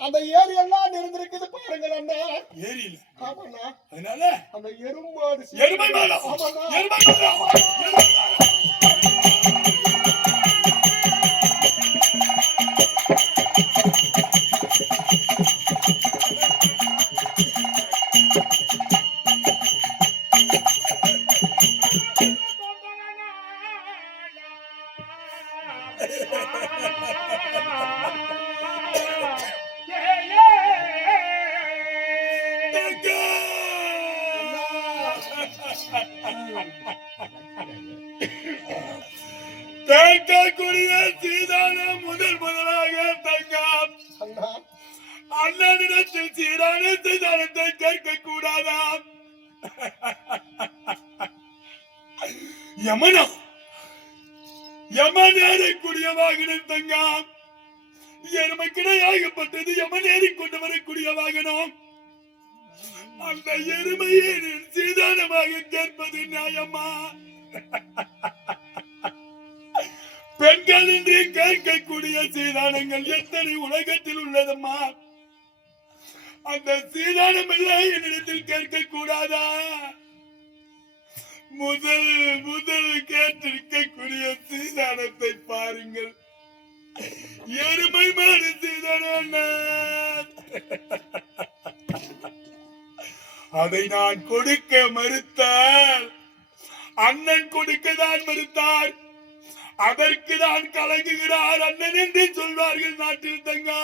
அந்த ஏரி எல்லாம் நிறைந்திருக்குது பாருங்கள் அண்ணா. ஏரியில ஆமாண்ணா. அதனால அந்த எருமாடு எருமை மாடு எருமை கேட்கக்கூடிய சீதான முதலாக தங்கம் அண்ணனிடத்தில் சீரான சீதானத்தை கேட்க கூடாதா? யமனா யமனேறக்கூடிய வாகனம் தங்கம் எருமை கிடையாகப்பட்டது. யமனேறி கொண்டு வரக்கூடிய வாகனம். அந்த எருமையை சீதானமாக கேட்பது நியாயமா? பெண்கள் என்று கேட்கக்கூடிய சீதானங்கள் எத்தனை உலகத்தில் உள்ளதம்மா? அந்த சீதானம் எல்லாம் என்னிடத்தில் கேட்க கூடாதா? முதல் கேட்டிருக்கக்கூடிய சீதானத்தை பாருங்கள். எருமை மாடு சீதானம். அதை நான் கொடுக்க மறுத்தால் அண்ணன் கொடுக்கதான் மறுத்தார். அதற்கு தான் கலங்குகிறார் அண்ணன் என்று சொல்வார்கள் நாட்டில் தங்கா.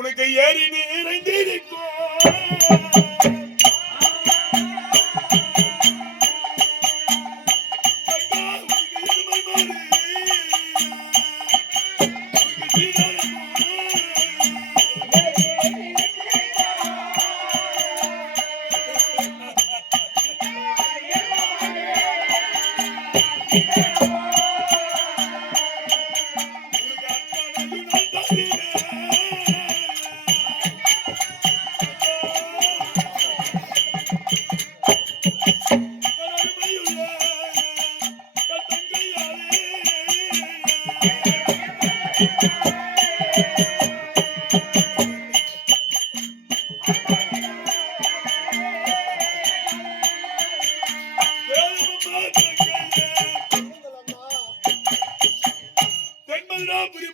உனக்கு ஏறி இறங்கி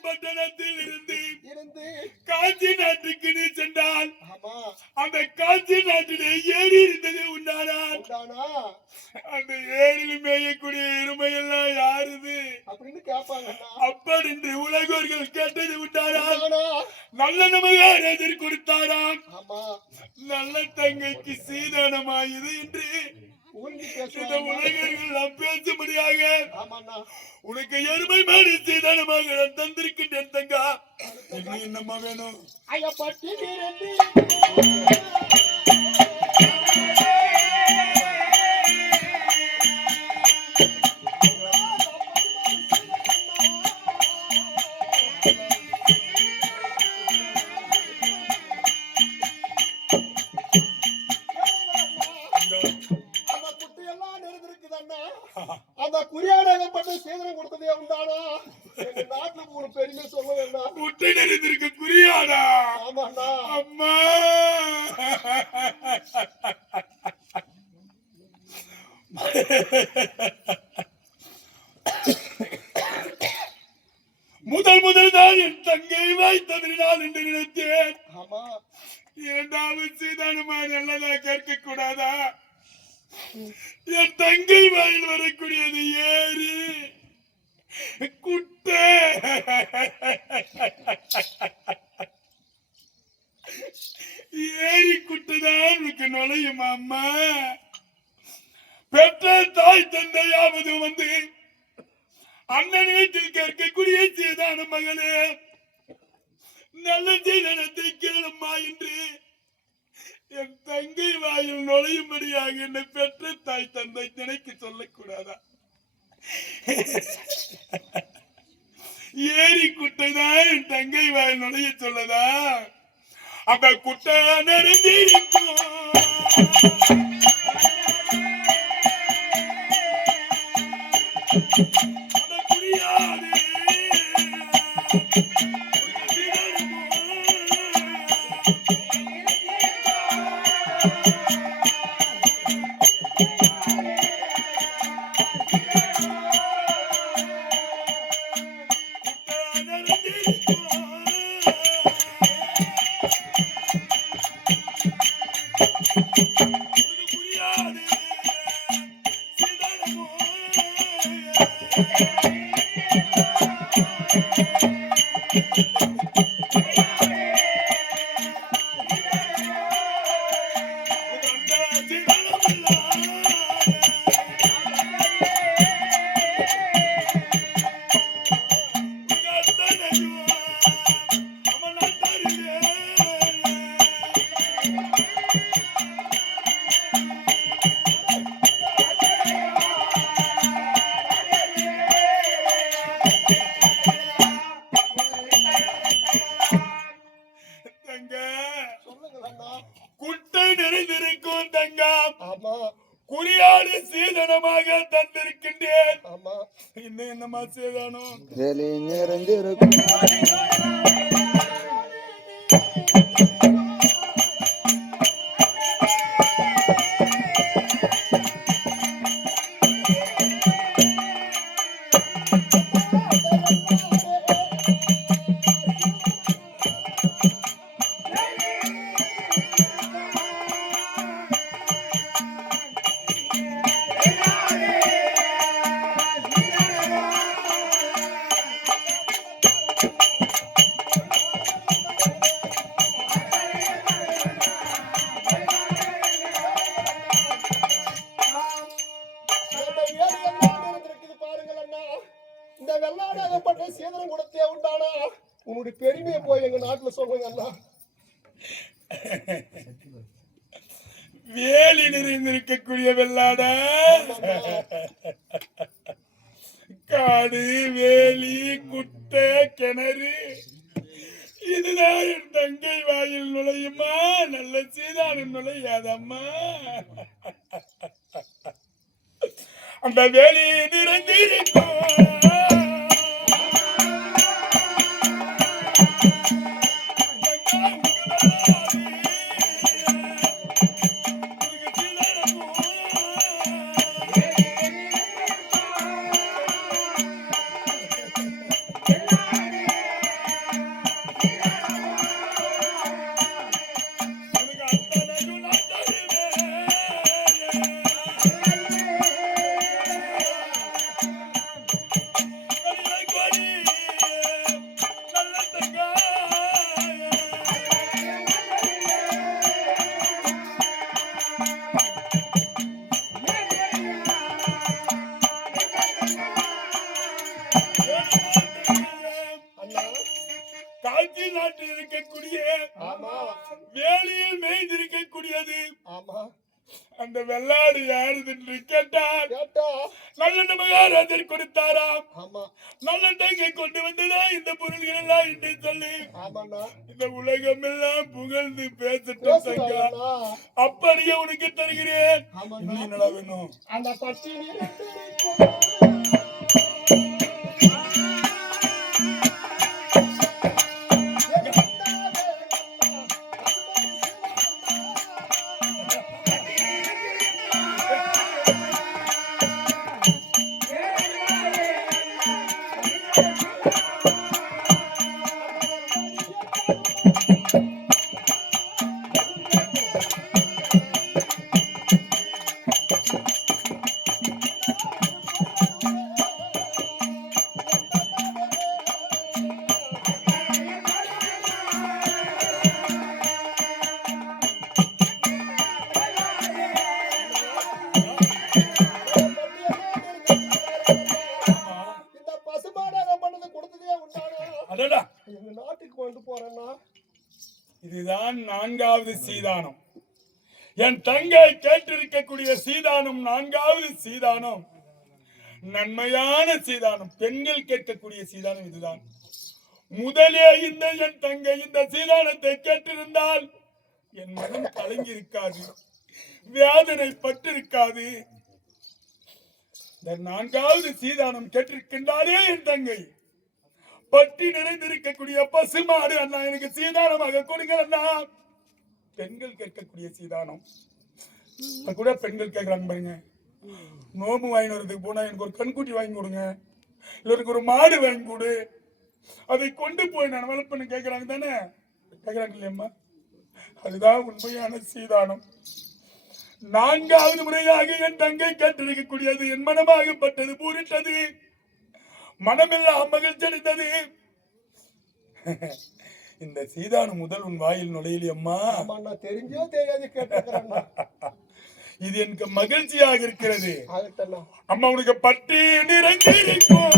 பட்டணத்தில் இருந்து காஞ்சி நாட்டுக்கு நீ சென்றால் அந்த காஞ்சி நாட்டிலே ஏரி இருந்தது உண்டானா? அந்த ஏரியில் மேயக்கூடிய எருமை எல்லாம் யாருது அப்படின்னு கேட்பாங்க. அப்படி என்று உலகோர்கள் கேட்டது உண்டானா? நல்ல நமக்கு எதிர் கொடுத்தாராம். நல்ல தங்கைக்கு சீதானமாயுது என்று உலகர்கள் பேசும்படியாக உனக்கு எருமை மாடு சீதானமாக நான் தந்திருக்கின்றேன் தங்கா. என்னம்மா வேணும்? அந்த குறியாடகப்பட்ட சேதனம் கொடுத்ததே உண்டானா? நாட்டுல ஒரு பெருமை சொல்ல வேண்டாம். முட்டை நிறைந்திருக்க குறியாடா? ஆமாண்ணா. அம்மா முதல் தான் என் தங்கை வாய்த்ததினால் என்று நினைத்தேன். இரண்டாவது சீதானமா நல்லதா கேட்க கூடாதா? என் தங்கை வாயில் வரக்கூடியது ஏரி குட்டை. ஏரி குட்டைதான் நுழையுமா அம்மா? பெற்ற தாய் தந்தையாவது வந்து அண்ணன் வீட்டில் கேட்கக்கூடிய சீதான மகளே, நல்ல சீதனத்தை கேளும்மா என்று என் தங்கை வாயில் நுழையும்படியாக என்னை பெற்ற தாய் தந்தை நினைக்க சொல்லக்கூடாதா? ஏரி குட்டைதான் என் தங்கை வாயில் நுழைய சொல்லதா? அந்த குட்டை நிறைந்திருக்கும் புரியாது. குட்டை நிறைந்திருக்கும் தங்கம். ஆமா குறியாடு சீதனமாக தந்திருக்கின்றேன். ஆமா இன்னும் என்னமா சீதனம்? வேலி நிறைந்திருக்கும் சேதனம் கொடுத்தே உண்டானா உன்னுடைய பெருமையை போய் எங்க நாட்டுல சொல்லுங்க அண்ணா. வேலி நிறைந்திருக்கக்கூடிய வெள்ளாட காடு வேலி குட்டை கிணறு இதுதான் என் தங்கை வாயில் நுழையுமா? நல்ல சீதானம் நுழையாதம்மா. அந்த வேலி நிறைந்திருக்கும் காட்சி நாட்டில் இருக்கக்கூடிய வேலியில் மேய்ந்திருக்கக்கூடியது அந்த வெள்ளாடு யாருது என்று கேட்டால் நல்ல மகாராஜர் கொடுத்தாராம். நல்ல தங்கை கொண்டு வந்ததா இந்த பொருள்கள் எல்லாம் என்று சொல்லி இந்த உலகம் எல்லாம் புகழ்ந்து பேசட்டும் தங்கா. அப்படியே உனக்கு தருகிறேன். என்னடா வேணும்? அந்த பட்டினி இதுதான் 4வது சீதானம். என் தங்கை கேட்டிருக்கக்கூடிய சீதானம் 4வது சீதானம் நன்மையான சீதானம். பெண்கள் கேட்கக்கூடிய சீதானம் இதுதான். முதலே என் தங்கை இந்த சீதானத்தை கேட்டிருந்தால் என் மனம் கலங்கி இருக்காது, வேதனை பட்டிருக்காது. இந்த 4வது சீதானம் கேட்டிருக்கின்றாரே என் தங்கை, பட்டி நிறைந்திருக்கக்கூடிய பசுமாடு அண்ணா எனக்கு சீதானமாக கொடுங்க அண்ணா. பெண்கள் கேட்கக்கூடிய சீதானம் கூட பெண்கள் கேட்கிறாங்க பாருங்க. நோம்பு வாங்கி வரதுக்கு போனா எனக்கு ஒரு கண்குட்டி வாங்கி கொடுங்க, இல்ல எனக்கு ஒரு மாடு வாங்கி கொடு, அதை கொண்டு போய் நான் வளர்ப்பேன்னு கேட்கிறாங்க தானே, கேட்கிறாங்க இல்லையம்மா? அதுதான் உண்மையான சீதானம். 4வது முறையாக என் தங்கை கேட்டிருக்கக்கூடியது என் மனமாகப்பட்டது, பூரிட்டது, மனமெல்லாம் மகிழ்ச்சி அடைந்தது. இந்த சீதானம் முதல் உன் வாயில் நுழையிலே அம்மா. தெரிஞ்சோ தெரியாது கேட்டுக்கிறேன். இது எனக்கு மகிழ்ச்சியாக இருக்கிறது. அம்மா உனக்கு பட்டி நிறைந்திருக்கும்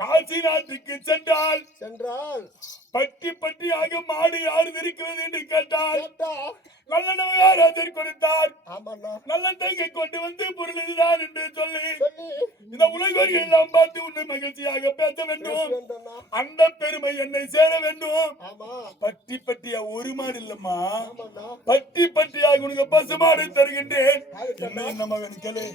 காசி நாட்டுக்கு சென்றால் பட்டி பட்டியாக மாடு யாரு இருக்கிறது என்று கேட்டால் நல்லெண்ணெய் யார் அதை கொடுத்தார், நல்லெண்ணெய் கொண்டு வந்து பொருள் இதுதான் என்று சொல்லி இந்த உலகர்கள் எல்லாம் பார்த்து உன்னை மகிழ்ச்சியாக பேச வேண்டும். அந்த பெருமை என்னை சேர வேண்டும். பட்டி பட்டியா ஒரு மாடு இல்லம்மா, பட்டி பட்டியாக உனக்கு பசு மாடு தருகின்றேன். என்ன மகன் கேளு.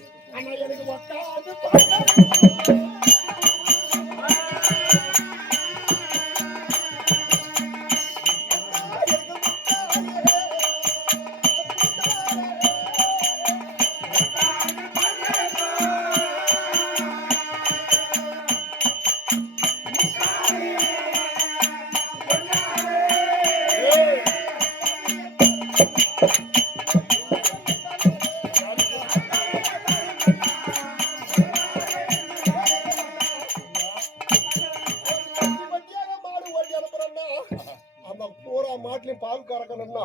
பால் கறக்கணும்னா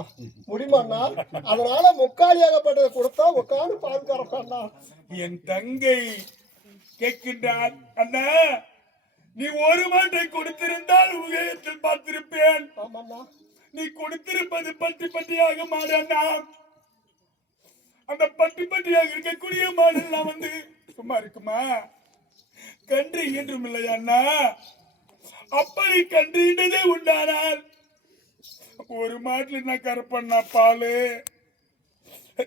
முடியுமாண்ணா? அதனால முக்காலியாகப்பட்டதை கொடுத்தா உட்காந்து பால் கறப்பாண்ணா. என் தங்கை கேட்கின்றார், அண்ணா நீ ஒரு மாட்டை கொடுத்திருந்தால் உலகத்தில் பார்த்திருப்பேன். நீ கொடுத்திருப்பது பட்டி பட்டியாக மாடு அண்ணா. அந்த பட்டி பட்டியாக இருக்கக்கூடிய மாடு எல்லாம் வந்து சும்மா இருக்குமா? கன்று என்றும் இல்லையா அண்ணா? அப்படி கன்று உண்டானால் ஒரு மாட்டில் நான் கறப்பண்ணா பாலு,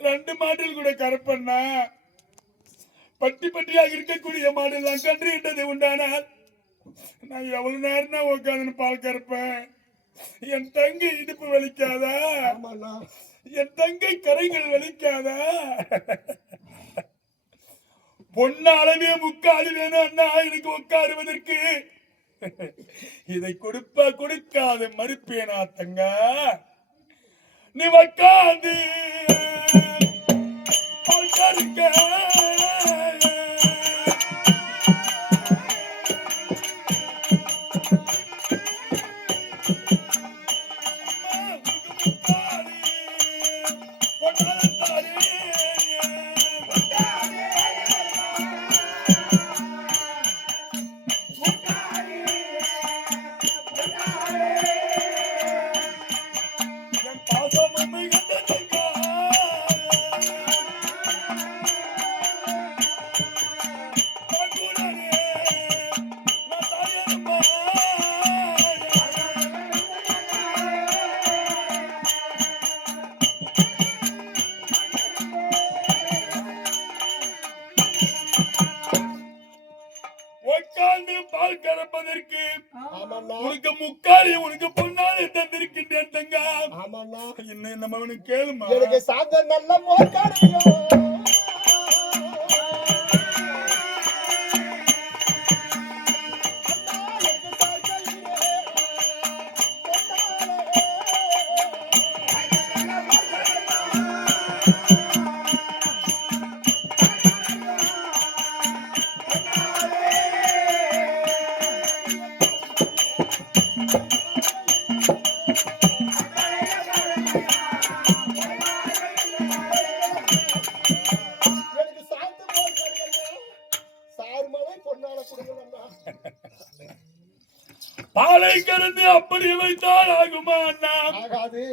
2 மாட்டில் கூட கறப்பண்ணா. பட்டி பட்டியாக இருக்கக்கூடிய மாடெல்லாம் கன்று இட்டது உண்டானால் நான் எவ்வளவு நேரம் தான் உட்காந்து பால் கறப்பேன். என் தங்கை இடுப்பு வலிக்காதா? என் தங்கை கரைகள் வலிக்காதா? பொன்னாலவே முக்காலு வேணும் அண்ணா எனக்கு உட்காருவதற்கு. இதை கொடுக்காத மறுப்பேனா தங்க? நீ உட்காந்து உட்கார்ந்து பால் கறப்பதற்கு ஆமாண்ணா உனக்கு முக்காலி உனக்கு பொன்னாலே தந்திருக்கின்றேன் தங்கா. ஆமாண்ணா இன்னும் நம்ம அவனுக்கு கேளுமா. எனக்கு சாந்த நல்ல மோர்காடையோ பாலை கறந்து அப்படி வைத்தால் ஆகுமா அண்ணா? ஆகாது.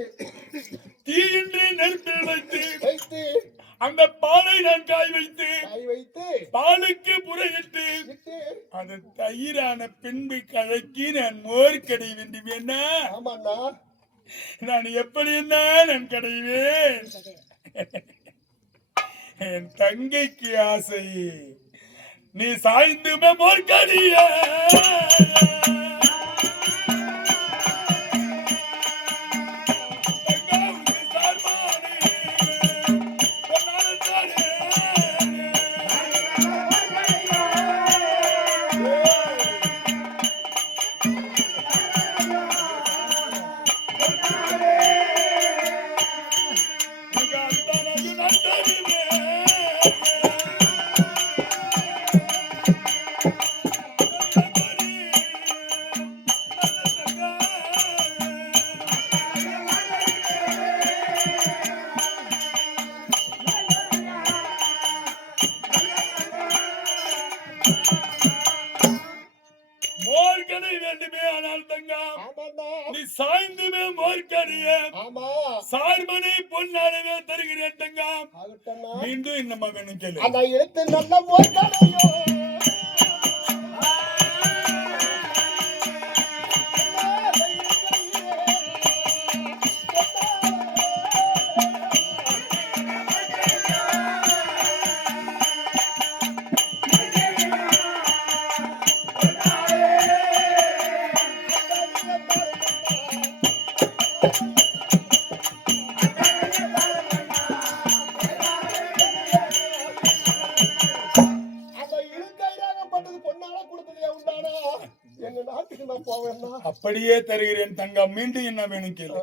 தீயின்றி நெருப்பில் வைத்து வைத்து அந்த பாலை நான் காய் வைத்து பாலுக்கு புறையிட்டு அது தயிரான பின்பு கலக்கி நான் மோர் கடை வேண்டுமேனா? ஆமாண்ணா நான் எப்படி என்ன நான் கடைவேன்? என் தங்கைக்கு ஆசை நீ சாய்ந்துமே மோர் கடிய சாய்ந்துமே மோர்க்கடிய சார்மனை பொன்னாலவே தருகிறேன் தங்கா. மீண்டும் என்னமா வேணும் கேளு. அந்த எழுத்து நல்ல மோர்க்கடையோ அப்படியே தருகிறேன் தங்கா. மீண்டும் என்ன வேணும் கேளு.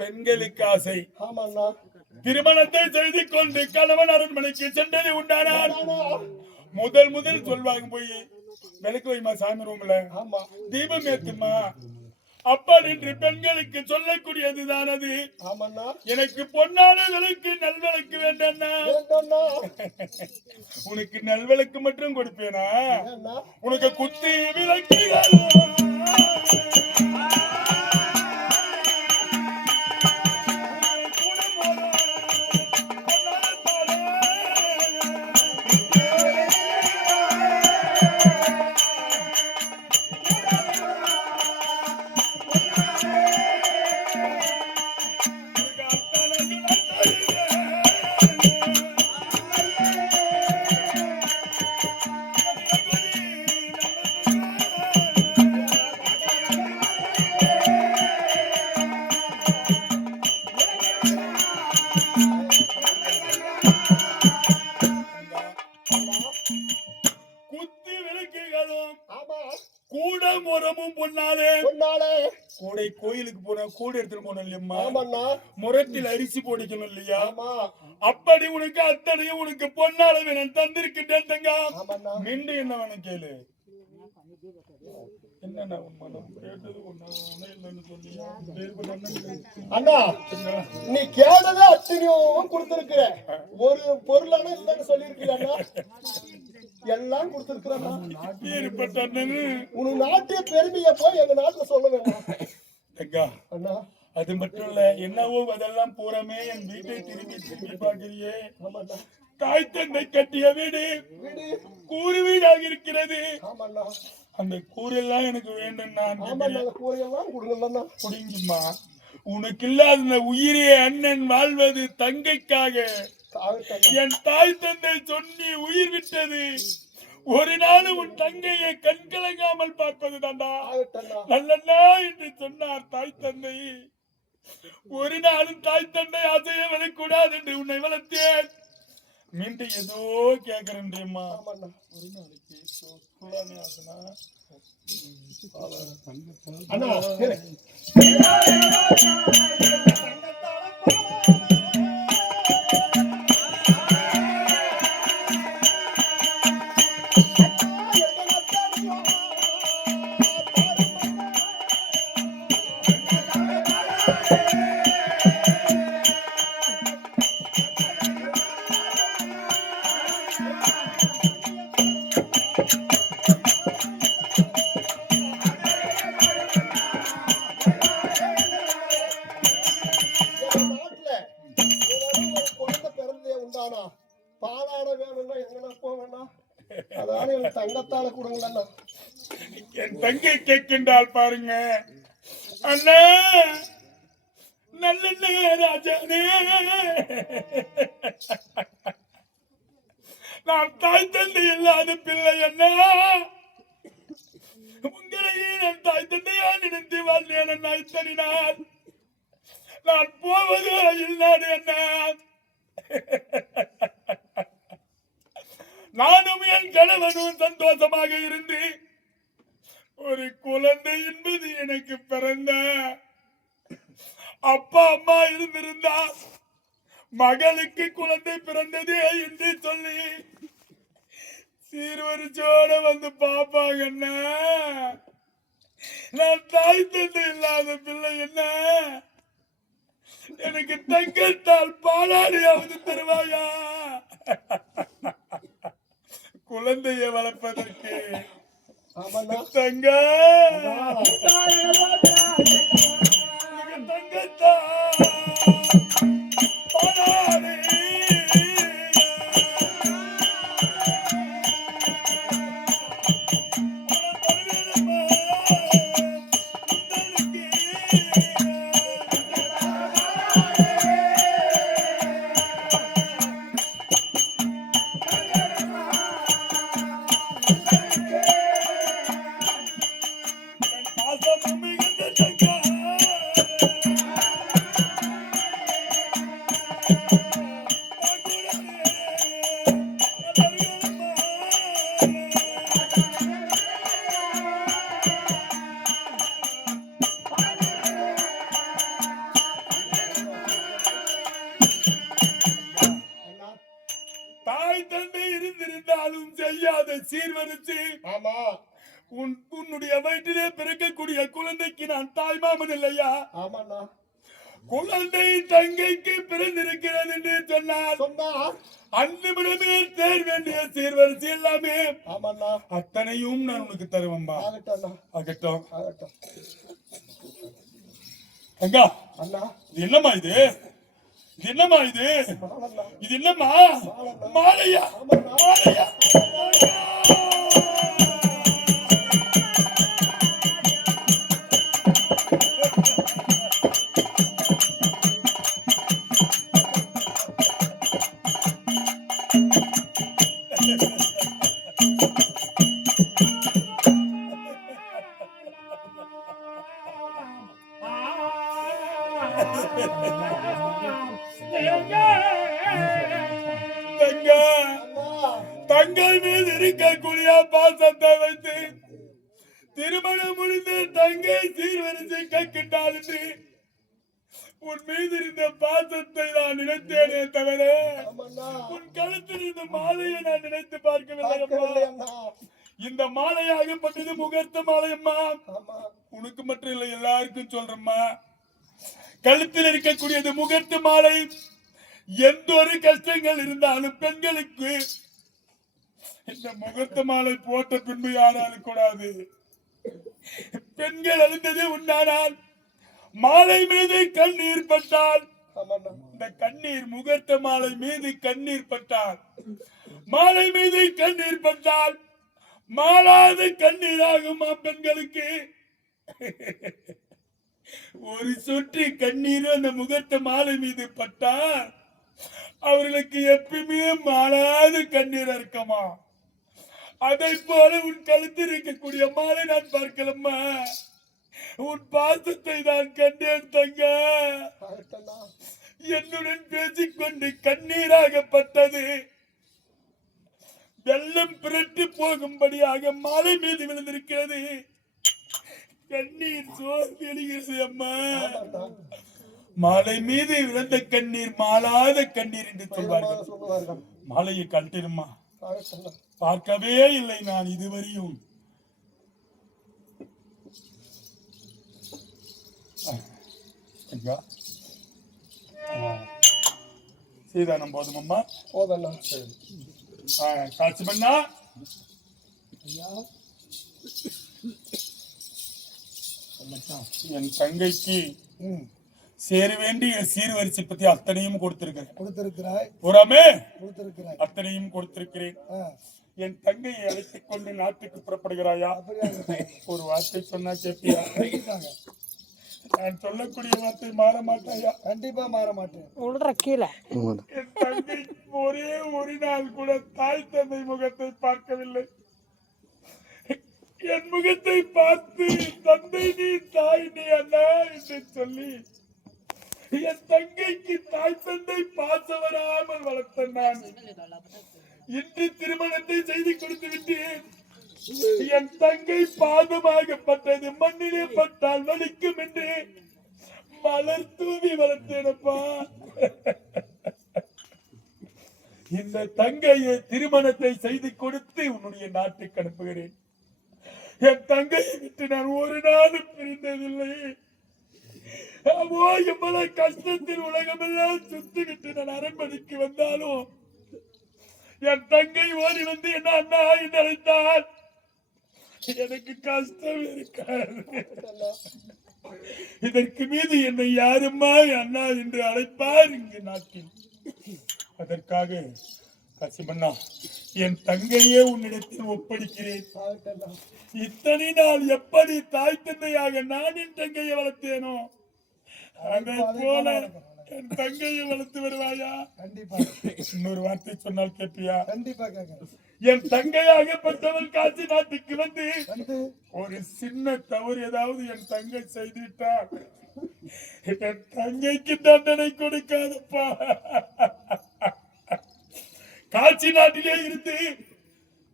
பெண்களுக்கு ஆசை திருமணத்தை செய்து கொண்டு கணவன் அரண்மனைக்கு சென்றது உண்டானார். முதல் சொல்வாங்க போய் விளக்கு வைமா சாமி ரூம்ல தீபம் ஏத்துமா அப்படி என்று பெண்களுக்கு சொல்லக்கூடியதுதான் அது. எனக்கு பொன்னான விளக்கு நல்விளக்கு வேண்டாம்னா உனக்கு நல்விளக்கு மட்டும் கொடுப்பேனா? உனக்கு குத்தி விளக்கு கூடை கோயிலுக்கு போன கூட எடுத்துட்டு போனோம் இல்லையா? முரத்தில் அரிசி போடிக்கணும் இல்லையா? அப்படி உனக்கு அத்தனையும் உனக்கு பொன்னால நான் தந்திருக்கின்றேன் தங்கா. மீண்டும் என்ன வேணும் கேளு. அண்ணா நீ கேட்டது அத்தனையும் கொடுத்திருக்கிற ஒரு பொருளான இல்லைன்னு சொல்லியிருக்கிற எல்லாம் கொடுத்திருக்கிறேன்னா ஏற்பட்ட அண்ணனு உனக்கு நாட்டிய பெருமையை போய் எங்க நாட்டுல சொல்ல வேண்டாம் அக்கா. அண்ணா. அது மட்டும் இல்ல, என்னவோ அதெல்லாம் பூரமே என் வீட்டை திரும்பி திரும்பி பாக்குறியே. ஆமாண்ணா. தாய் தந்தை கட்டிய வீடு வீடு கூறு வீடாக இருக்கிறது. ஆமாண்ணா. அந்த கூரெல்லாம் எனக்கு வேண்டும். நான் ஆமாண்ணா, அந்த கூரையெல்லாம் கொடுங்கண்ணா. புடிங்குமா, உனக்கு இல்லாத இந்த உயிரே அண்ணன் வாழ்வது தங்கைக்காக. என் தாய் தந்தை சொல்லி உயிர் விட்டது. ஒரு நாள் உன் தங்கையை கண்கலங்காமல் பார்ப்பது தாண்டா நல்லண்ணா என்று சொன்னார் தாய் தந்தை. ஒரு நாளும் தாய் தந்தை ஆசையை விடக்கூடாது என்று உன்னை வளர்த்தேன். மீண்டும் ஏதோ கேக்குறேன்மா. ஒரு நாளைக்கு ஆசனா அண்ணா பாலாட வேணும்னா எங்கன்னா போவேண்ணா. அதான எனக்கு தங்கத்தால கொடுங்கண்ணா. என் தங்கை கேட்கின்றால் பாருங்க அண்ணா. நல்ல ராஜானே, நான் தாய் தந்தை இல்லாத பிள்ளை அண்ணா. உங்களையே நான் தாய் தந்தையா நினைத்து வாழ்ந்தேன் அண்ணா. இத்தனை நாள் நான் போவது இல்லாது அண்ணா. நானும் என் கணவனும் சந்தோஷமாக இருந்து ஒரு குழந்தை என்பது எனக்கு பிறந்த அப்பா அம்மா இருந்திருந்தா மகளுக்கு குழந்தை பிறந்ததே என்று சொல்லி சீர்வரிசோட வந்து பாப்பாங்கன்னா, நான் தாய் தந்தை இல்லாத பிள்ளை என்ன, எனக்கு தங்கத்தால் பாலாடியாவது தருவாயா? குழந்தையை வளர்ப்பதற்கு தங்க தங்கத்தா பாலாடி சீர்வரிச்சு உன்னுடைய வயிற்றிலே பிறக்கக்கூடிய குழந்தைக்கு நான் தாய் மாமன் இல்லையா? குழந்தை தங்கைக்கு பிறந்திருக்கிறது என்று சொன்னார். அன்னிமிடமே தேர் வேண்டிய சீர்வரிசை எல்லாமே அத்தனையும் நான் உனக்கு தருவேன்பா. ஆகட்டும். அங்கா, இது என்னம்மா இது? இது என்னம்மா இது? இது என்னம்மா? மாலையா? மாலையா? தங்கை மீது இருக்கக்கூடிய பாசத்தை வைத்து திருமணம் முடிந்து தங்கை சீர்வரிசை கேட்கின்றாள் என்று உன் மீது இருந்த பாசத்தை நான் நினைத்தேனே தவிர உன் கழுத்தில் இருந்த மாலையை நான் நினைத்து பார்க்கவில்லை. இந்த மாலையாகப்பட்டது முகூர்த்த மாலையம்மா. உனக்கு மட்டும் இல்லை, எல்லாருக்கும் சொல்றம்மா. கழுத்தில் இருக்கக்கூடியது முகூர்த்த மாலை. எந்த ஒரு கஷ்டங்கள் இருந்தாலும் பெண்களுக்கு இந்த முகூர்த்த மாலை போட்ட பின்பு யாராலும் கூடாது. பெண்கள் அழிந்தது உண்டானால் மாலை மீது கண்ணீர் பட்டால், ஆமாண்ணா. இந்த கண்ணீர் முகூர்த்த மாலை மீது கண்ணீர் பட்டால், மாலை மீது கண்ணீர் பட்டால் மாளாத கண்ணீராகுமா பெண்களுக்கு. ஒரு சொட்டு கண்ணீர் அந்த முகூர்த்த மாலை மீது பட்டால் அவர்களுக்கு எப்பயுமே மாளாத கண்ணீர் இருக்குமா. அதை போல உன் கழுத்தில் இருக்கக்கூடிய மாலை நான் பார்க்கலம்மா. உன் பாசத்தை நான் கண்டேன் தங்க. ஆகட்டண்ணா. என்னுடன் பேசிக்கொண்டு கண்ணீராகப்பட்டது வெள்ளம் புரட்டி போகும்படியாக மாலை மீது விழுந்திருக்கிறது. கண்ணீர் சோர்ந்து எழுகிறது அம்மா. மாலை மீது விழுந்த கண்ணீர் மாளாத கண்ணீர் என்று சொல்வார்கள். சொல்லுவார்கள். மாலையை கழட்டிடுமா. ஆகட்டண்ணா. பார்க்கவே இல்லை நான் இதுவரையும். ஐயா, சீதானம் போதுமம்மா. போதண்ணா. காட்சி பண்ணா என் தங்கைக்கு சேர வேண்டிய சீர்வரிசை பத்தி அத்தனையும் கொடுத்திருக்கிறாய். புறமே கொடுத்திருக்கிறாய். அத்தனையும் கொடுத்திருக்கிறேன். என் தங்கையை அழைத்துக் கொண்டு நாட்டுக்கு புறப்படுகிறாயா? ஒரு வார்த்தை சொன்னா கேட்பியா? நான் சொல்லக்கூடிய வார்த்தை மாற மாட்டாயா? கண்டிப்பா மாற மாட்டேன். உள்ள கீழே என் தங்கை ஒரே ஒரு நாள் கூட தாய் தந்தை முகத்தை பார்க்கவில்லை. என் முகத்தை பார்த்து தந்தை நீ தாய் நீ அண்ணா என்று சொல்லி என் தங்கைக்கு தாய் தந்தை பாச வராமல் வளர்த்த நான் இன்று திருமணத்தை செய்து கொடுத்து விட்டேன். என் தங்கை பாதமாகப்பட்டது மண்ணிலே பட்டால் வலிக்கும் என்று மலர் தூவி வளர்த்தேனப்பா. இந்த தங்கையை திருமணத்தை செய்து கொடுத்து உன்னுடைய நாட்டுக்கு அனுப்புகிறேன். என் தங்கையை விட்டு நான் ஒரு நாளும் பிரிந்ததில்லை. எவ்வளவு கஷ்டத்தில் உலகமெல்லாம் சுத்தி விட்டு நான் அரண்மனைக்கு வந்தாலும் என் தங்கை ஓடி வந்து என்ன அண்ணா என்று அழைத்தால் எனக்கு கஷ்டம் இருக்காது. இதற்கு மீது என்னை யாரும்மா அண்ணா என்று அழைப்பார் இங்கு நாட்டில். அதற்காக கசிமண்ணா என் தங்கையே உன்னிடத்தில் ஒப்படைக்கிறேன். இத்தனை நாள் எப்படி தாய் தந்தையாக நான் என் தங்கையை வளர்த்தேனோ அதை போல என் தங்கையை வளர்த்து வருவாயா? கண்டிப்பா. இன்னொரு வார்த்தை சொன்னால் கேட்பியா? கண்டிப்பா கேட்க. என் தங்கையாகப்பட்டவள் காட்சி நாட்டுக்கு வந்து ஒரு சின்ன தவறு ஏதாவது என் தங்கை செய்துவிட்டால் என் தங்கைக்கு தண்டனை கொடுக்காதப்பா. காட்சி நாட்டிலே இருந்து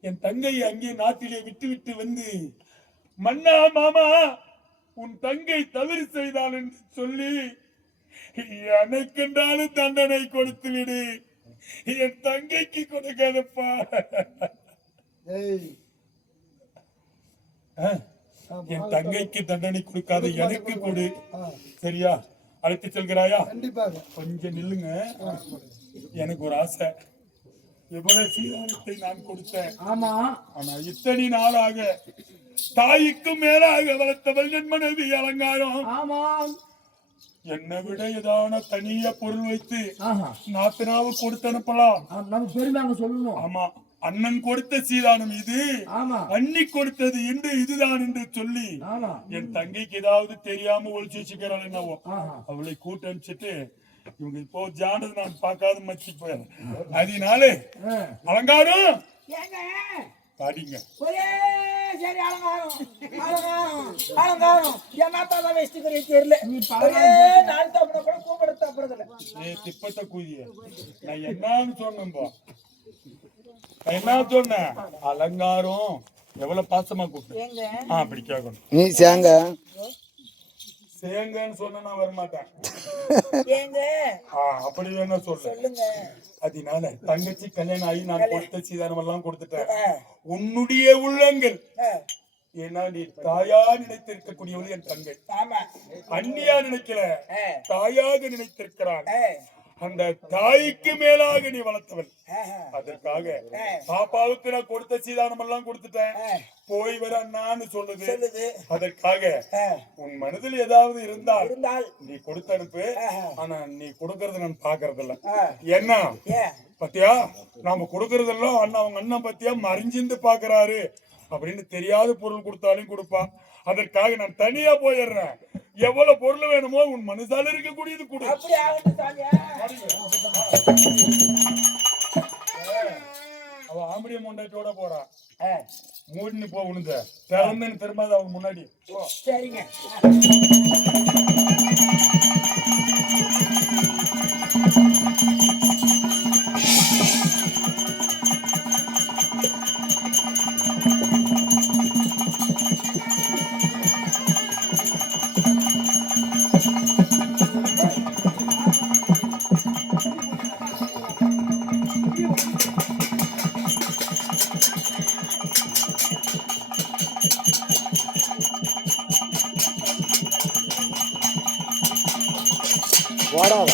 என் தங்கையை அங்கே நாட்டிலே விட்டு விட்டு வந்து மன்னா மாமா உன் தங்கை தவறு செய்தாள் என்று சொல்லி எனக்கென்றாலும் தண்டனை கொடுத்து விடு. என் தங்கைக்கு கொடுக்காதப்பா. என் தங்கைக்கு தண்டனை கொடுக்காத எனக்கு கொடு. சரியா? அழைத்து செல்கிறாயா? கண்டிப்பாக. கொஞ்சம் நில்லுங்க. எனக்கு ஒரு ஆசை. எவ்வளவு சீதானத்தை நான் கொடுத்தேன். ஆமா. ஆனா இத்தனை நாளாக தாய்க்கும் மேலாக வளர்த்தவள் என் மனைவி அலங்காரம். ஆமா. என்னை விட ஏதான தனியா பொருள் வைத்து நாத்தனாவை கொடுத்து அனுப்பலாம். நம்ம பெருமாங்க சொல்லணும். ஆமா, அண்ணன் கொடுத்த சீதானம் இது, அண்ணி கொடுத்தது என்று இதுதான் என்று சொல்லி என் தங்கைக்கு ஏதாவது தெரியாம ஒழிச்சு வச்சுக்கிறாள் என்னவோ அவளை கூட்ட அனுப்பிச்சிட்டு இவங்க இப்போ ஜானது நான் பார்க்காத மச்சி போயிடும். அதனால அலங்காரம் பாடிங்க. சரி அலங்காரம் அலங்காரம் அலங்காரம் என்னத்தான் வச்சுக்கிறே தெரியல. நாள் தப்புற கூட கூப்பிட தப்புறதில்ல. திப்பத்தை கூதிய நான் என்னன்னு சொன்னேன்பா. என்ன சொன்னேன்? அலங்காரம் எவ்வளவு பாசமா கூப்பிட்டு அப்படி கேட்கணும். நீ சேங்க சேங்கன்னு சொன்னா நான் வரமாட்டேன். அப்படி வேணா சொல்லுங்க. அதனால தங்கச்சி கல்யாணம் ஆகி நான் கொடுத்த சீதானம் எல்லாம் கொடுத்துட்டேன். உன்னுடைய உள்ளங்கள் ஏன்னா நீ தாயா நினைத்திருக்கக்கூடியவள் என் தங்கை. அண்ணியா நினைக்கல, தாயாக நினைத்திருக்கிறாள். அந்த தாய்க்கு மேலாக நீ வளர்த்தவள். ஆஹா. அதற்காக பாப்பாவுக்கு நான் கொடுத்த சீதானம் எல்லாம் கொடுத்துட்டேன். ஆ. போய் வர நான் சொல்லுது. சொல்லுது. அதற்காக ஆ. உன் மனதில் ஏதாவது இருந்தால் இருந்தால் நீ கொடுத்து அனுப்பு. ஆஹா. ஆனா நீ கொடுக்கறது நான் பாக்குறது இல்ல. ஆ. என்ன ஏன் பத்தியா நாம கொடுக்கறதெல்லாம் அண்ணன் அவங்க அண்ணன் பத்தியா மறைஞ்சிருந்து பாக்குறாரு அப்படின்னு தெரியாத பொருள் கொடுத்தாலும் கொடுப்பான். அதற்காக நான் தனியா போயிடுறேன். எவ்வளவு பொருள் வேணுமோ உன் மனசால இருக்கக்கூடியது கொடு. அப்படி ஆகட்டும் சாமியா. அவ ஆம்படிய முண்டாட்டியோட போறா. ஆ. மூடின்னு போ உனது திறந்து திரும்பாத அவன் முன்னாடி. சரிங்க. ஓடாத